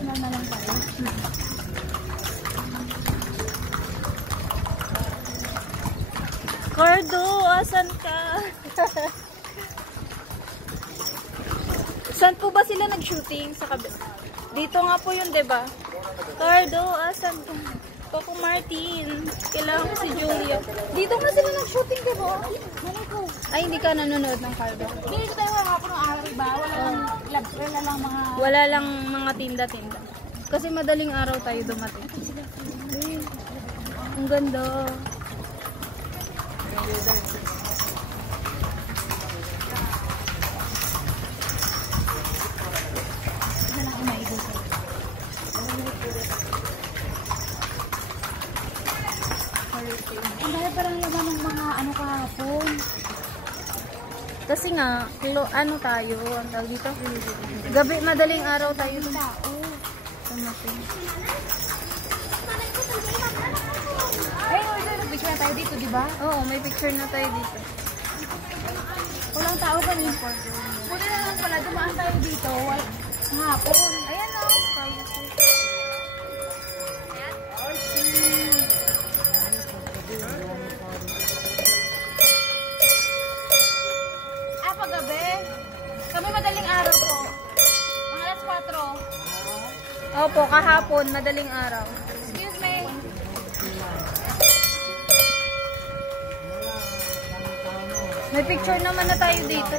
Personal na lang tayo. Cardo, asan ka? Saan po ba sila nag-shooting? Sa kabila? Dito nga po yun, diba? Cardo, asan ka? Coco Martin. Kailangan ko si Julia. Dito nga sila nag-shooting, diba? Ay, hindi ka nanonood ng Cardo. Dito tayo mga po ng araw, ba? Wala lang mga... Wala lang mga tinda-tinda. Kasi madaling araw tayo dumating. Ay, ang ganda. Ang dahil parang naman ng mga ano kahapon. Kasi nga, ano tayo, ang tawag dito? Gabi, madaling araw tayo. Tao. Dumating. Ay, nag-picture na tayo dito, di ba? Oo, may picture na tayo dito. Walang tao kanina. Buti na lang pala, dumaan tayo dito. Hapon. Ayan o. Paggabi. Kami madaling araw po. Mga alas 4. Opo, kahapon, madaling araw. Excuse me. May picture naman na tayo dito.